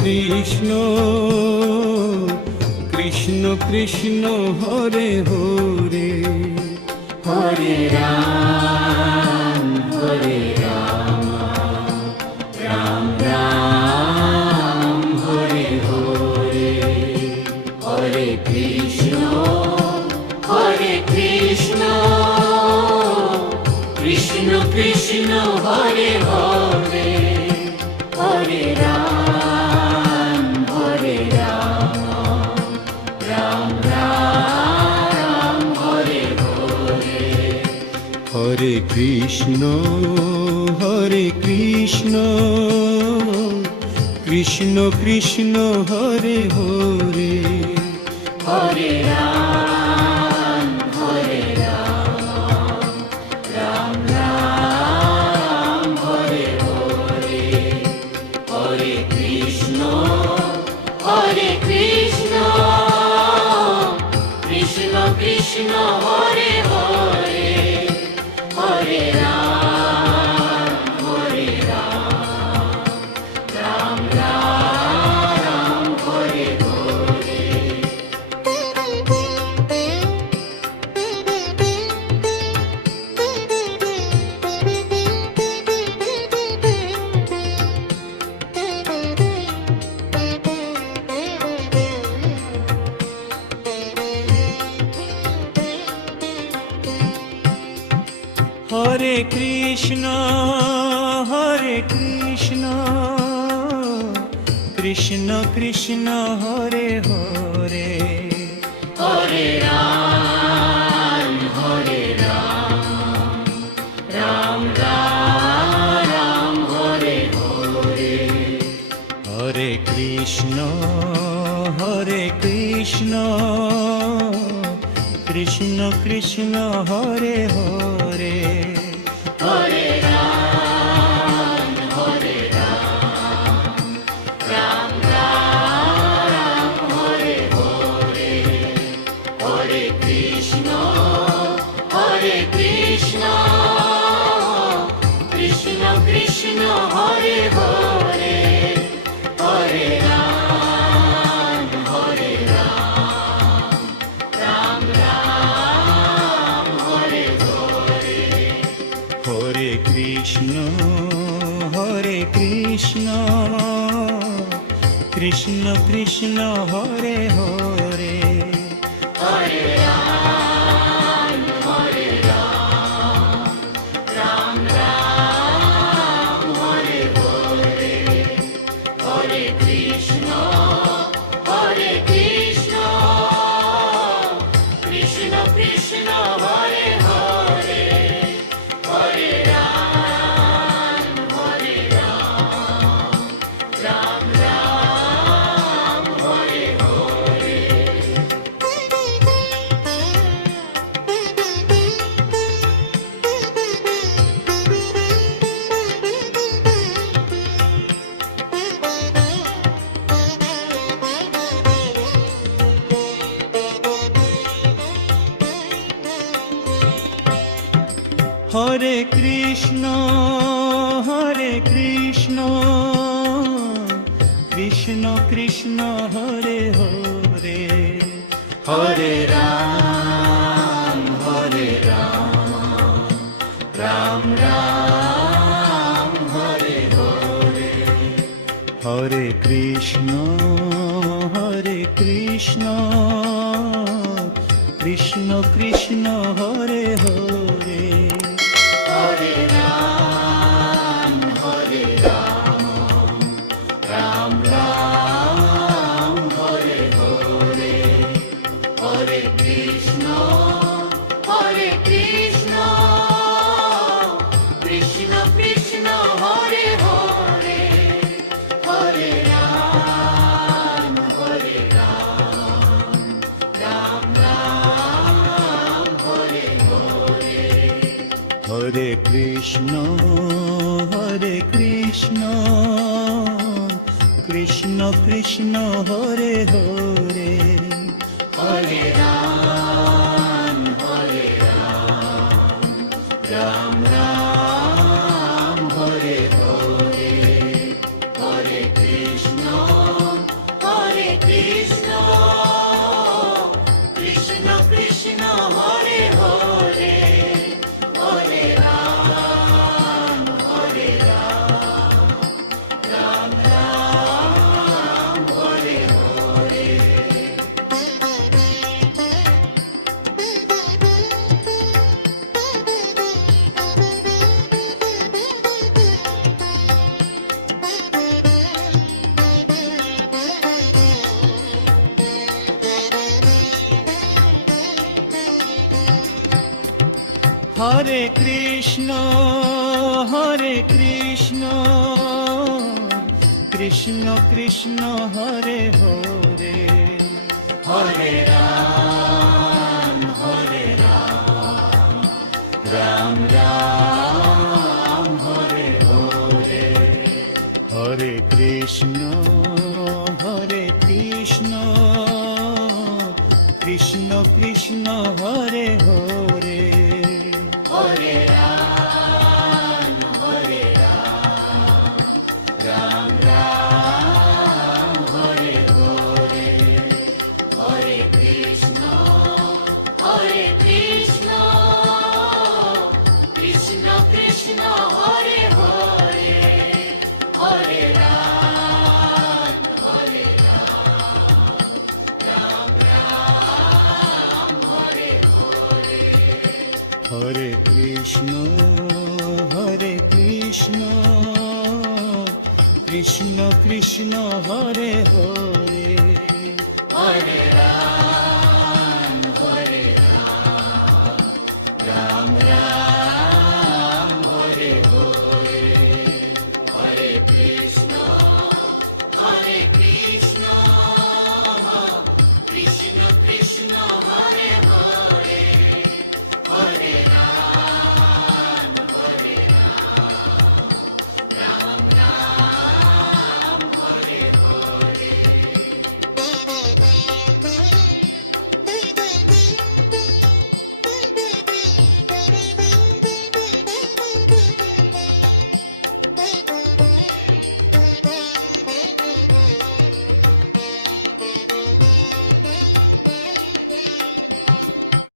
Krishna Krishna Krishna Hare Hare, Hare Ram Hare Ram, Ram Ram Hare Hare, Hare Krishna Krishna Krishna Hare Hare, Hare Ram Ram Ram Hare Hare. Hare Krishna Krishna Krishna Hare Hare, Hare Ram Ram Ram Hare Hare, Hare Krishna Krishna Krishna Hare Hare, Hare Ram Ram Ram Hare Hare. Hare Krishna Krishna Krishna Hare Hare, Hare Ram Ram Ram Hare Hare, Hare Krishna Krishna Krishna Hare Hare, Hare Ram Ram Ram Hare Hare, Hare Krishna Krishna Krishna Hare Hare, Hare Ram Ram Ram Hare Hare. Hare Krishna Krishna Krishna Hare Hare, Hare Ram Ram Ram Hare Hare, Hare Krishna Krishna Krishna Hare Hare, Hare Ram Ram Ram Hare Hare. Hare Krishna Krishna Krishna Hare Hare, Hare Ram Ram Ram Hare Hare, Hare Krishna Krishna Krishna Hare Hare, Hare Ram Ram Ram Hare Hare, Hare Krishna Krishna Krishna Hare Hare, Hare Ram Ram Ram Hare Hare, Hare Krishna Krishna Krishna Hare Hare, Hare Ram Ram Ram Hare Hare, Hare Krishna Hare Krishna Krishna Krishna Hare Hare Hare Ram Ram Ram Hare Hare Hare Krishna Krishna Krishna Hare Hare Hare Ram Ram Ram Hare Hare Hare Krishna Krishna Krishna Hare Hare Hare Ram Ram Ram Hare Hare Hare Krishna Krishna Krishna Hare Hare Hare Ram